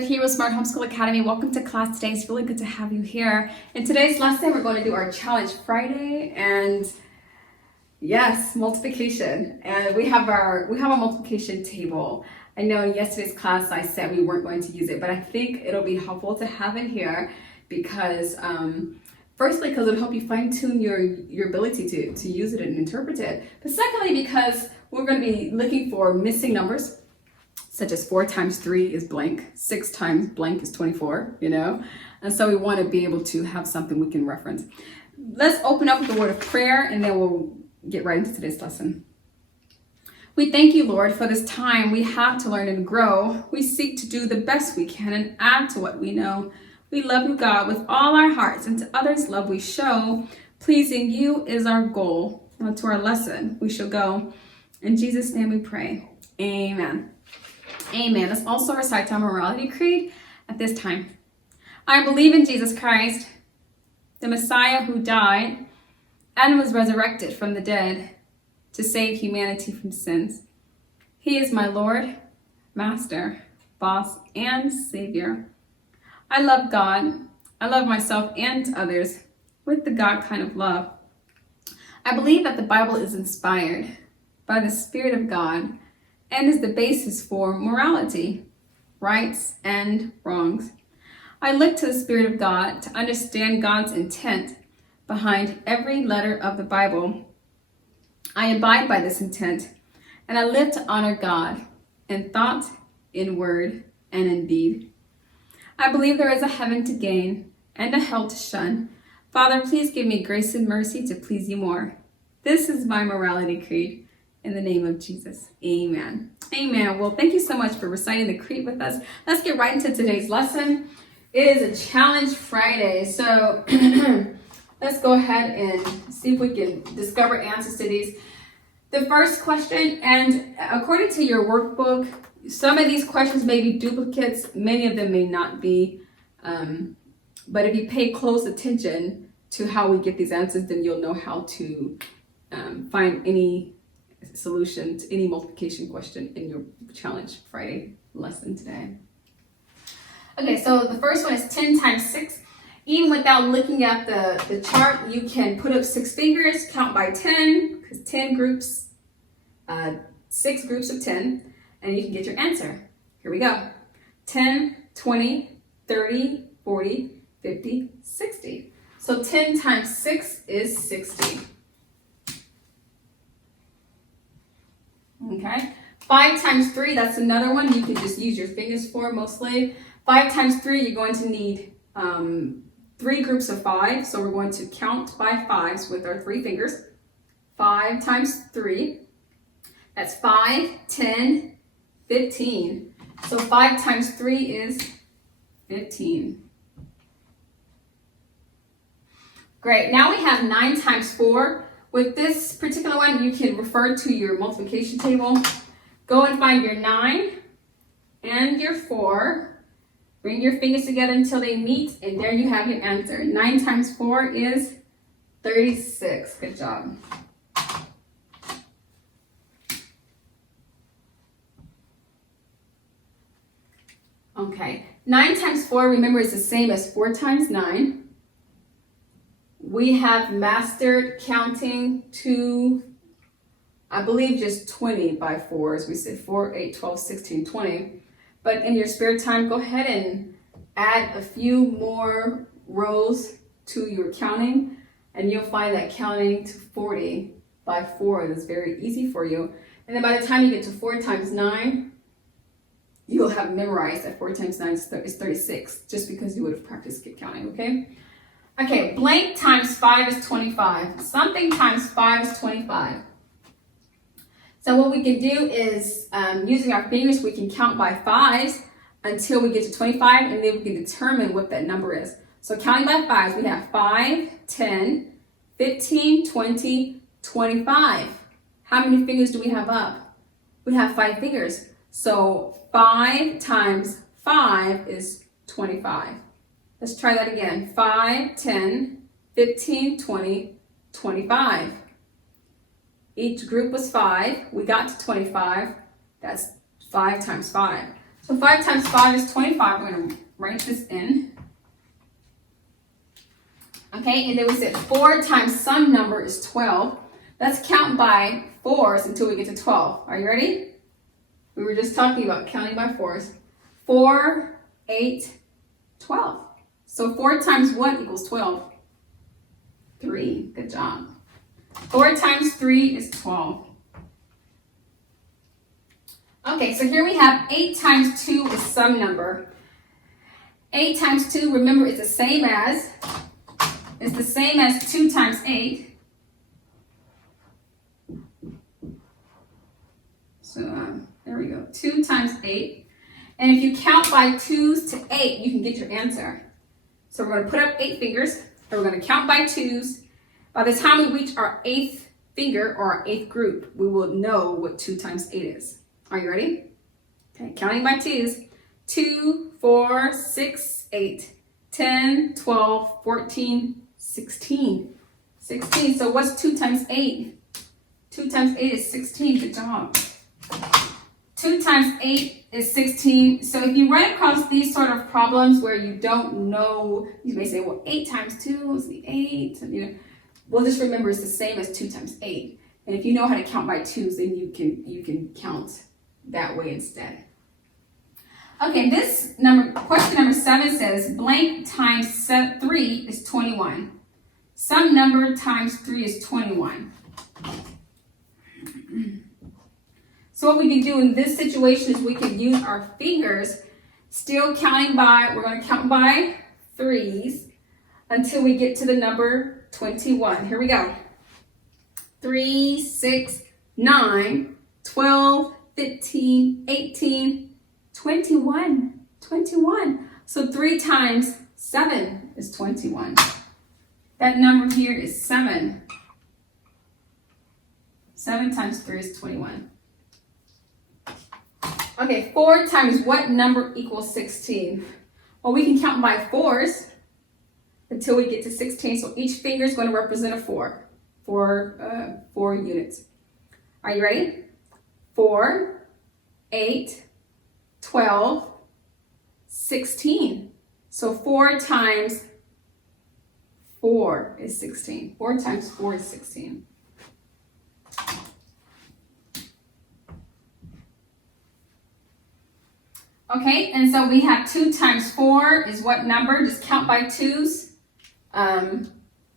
with Heroesmart Homeschool Academy. Welcome to class today. It's really good to have you here. In today's lesson, we're going to do our Challenge Friday and yes, multiplication. And we have a multiplication table. I know in yesterday's class I said we weren't going to use it, but I think it'll be helpful to have it here because firstly, because it'll help you fine-tune your ability to use it and interpret it. But secondly, because we're going to be looking for missing numbers, such as 4 times 3 is blank, 6 times blank is 24, And so we want to be able to have something we can reference. Let's open up with a word of prayer and then we'll get right into today's lesson. We thank you, Lord, for this time we have to learn and grow. We seek to do the best we can and add to what we know. We love you, God, with all our hearts, and to others love we show. Pleasing you is our goal. Now to our lesson we shall go. In Jesus' name we pray. Amen. Amen. Let's also recite our morality creed at this time. I believe in Jesus Christ, the Messiah who died and was resurrected from the dead to save humanity from sins. He is my Lord, Master, Boss, and Savior. I love God. I love myself and others with the God kind of love. I believe that the Bible is inspired by the Spirit of God and is the basis for morality, rights, and wrongs. I look to the Spirit of God to understand God's intent behind every letter of the Bible. I abide by this intent, and I live to honor God in thought, in word, and in deed. I believe there is a heaven to gain and a hell to shun. Father, please give me grace and mercy to please you more. This is my morality creed. In the name of Jesus, amen. Amen. Well, thank you so much for reciting the creed with us. Let's get right into today's lesson. It is a Challenge Friday, so let's go ahead and see if we can discover answers to these. The first question, and according to your workbook, some of these questions may be duplicates, many of them may not be, but if you pay close attention to how we get these answers, then you'll know how to find any solution to any multiplication question in your Challenge Friday lesson today. Okay, so the first one is 10 times 6. Even without looking at the chart, you can put up 6 fingers, count by 10, because 10 groups, 6 groups of 10, and you can get your answer. Here we go. 10, 20, 30, 40, 50, 60. So 10 times 6 is 60. Okay, 5 times 3, that's another one you can just use your fingers for mostly. 5 times 3, you're going to need 3 groups of 5. So we're going to count by 5s with our 3 fingers. 5 times 3, that's 5, 10, 15. So 5 times 3 is 15. Great, now we have 9 times 4. With this particular one, you can refer to your multiplication table. Go and find your 9 and your 4. Bring your fingers together until they meet, and there you have your answer. 9 times 4 is 36. Good job. Okay, 9 times 4, remember, is the same as 4 times 9. We have mastered counting to, I believe, just 20 by 4s. We said 4, 8, 12, 16, 20. But in your spare time, go ahead and add a few more rows to your counting, and you'll find that counting to 40 by 4 is very easy for you. And then by the time you get to 4 times 9, you'll have memorized that 4 times 9 is 36, just because you would have practiced counting, okay? Okay, blank times 5 is 25. Something times 5 is 25. So what we can do is, using our fingers, we can count by 5s until we get to 25, and then we can determine what that number is. So counting by 5s, we have 5, 10, 15, 20, 25. How many fingers do we have up? We have 5 fingers. So 5 times 5 is 25. Let's try that again. 5, 10, 15, 20, 25. Each group was 5. We got to 25. That's 5 times 5. So 5 times 5 is 25. We're going to write this in. Okay, and then we said 4 times some number is 12. Let's count by 4s until we get to 12. Are you ready? We were just talking about counting by 4s. 4, 8, 12. So 4 times what equals 12? 3. Good job. 4 times 3 is 12. Okay, so here we have 8 times 2 is some number. 8 times 2, remember, it's the same as 2 times 8. So there we go, 2 times 8. And if you count by 2s to 8, you can get your answer. So we're going to put up 8 fingers, and we're going to count by 2s. By the time we reach our 8th finger or our 8th group, we will know what 2 times 8 is. Are you ready? Okay, counting by 2s. 2, 4, 6, 8, 10, 12, 14, 16. 16. So what's 2 times 8? 2 times 8 is 16. Good job. 2 times 8 is 16. So if you run across these sort of problems where you don't know, you may say, well, 8 times 2 is the 8. You know, well, just remember it's the same as 2 times 8. And if you know how to count by 2s, then you can count that way instead. Okay, this question number 7 says blank times 3 is 21. Some number times 3 is 21. So what we can do in this situation is we can use our fingers, still counting by, we're going to count by 3s until we get to the number 21. Here we go. 3, 6, 9, 12, 15, 18, 21. 21. So 3 times 7 is 21. That number here is 7. 7 times 3 is 21. Okay, 4 times what number equals 16? Well, we can count by 4s until we get to 16. So each finger is going to represent a 4. 4 units. Are you ready? 4, 8, 12, 16. So 4 times 4 is 16. 4 times 4 is 16. Okay, and so we have 2 times 4 is what number? Just count by 2s.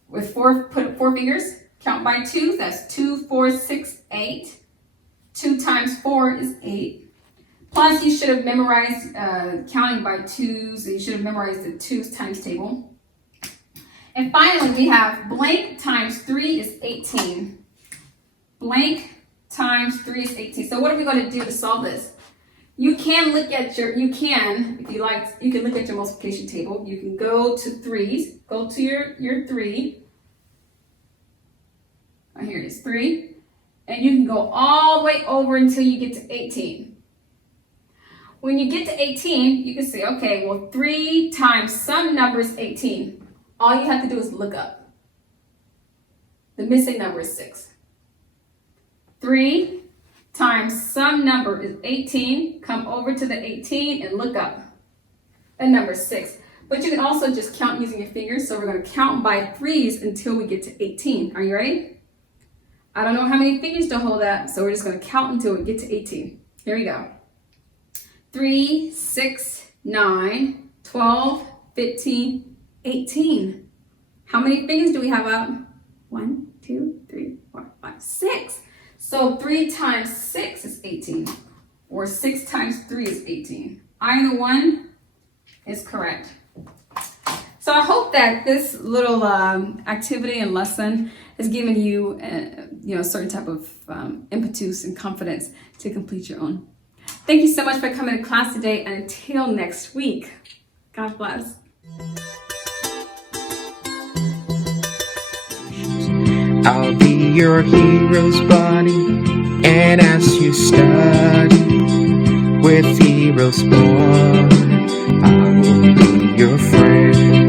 With 4, put 4 fingers. Count by 2s. That's 2, 4, 6, 8. 2 times 4 is 8. Plus, you should have memorized counting by 2s. You should have memorized the 2s times table. And finally, we have blank times 3 is 18. Blank times 3 is 18. So what are we going to do to solve this? You can look at if you like, you can look at your multiplication table. You can go to 3s. Go to your 3. Oh, here it is, 3. And you can go all the way over until you get to 18. When you get to 18, you can say, okay, well, 3 times some number is 18. All you have to do is look up. The missing number is 6. 3 times some number is 18. Come over to the 18 and look up. That number is 6. But you can also just count using your fingers. So we're going to count by 3s until we get to 18. Are you ready? I don't know how many fingers to hold that, so we're just going to count until we get to 18. Here we go. 3, 6, 9, 12, 15, 18. How many fingers do we have up? 1, 2, 3, 4, 5, 6. So 3 times 6 is 18, or 6 times 3 is 18. Either one is correct. So I hope that this little activity and lesson has given you, a certain type of impetus and confidence to complete your own. Thank you so much for coming to class today, and until next week, God bless. I'll be your hero's buddy, and as you study with Heroesmart, I will be your friend.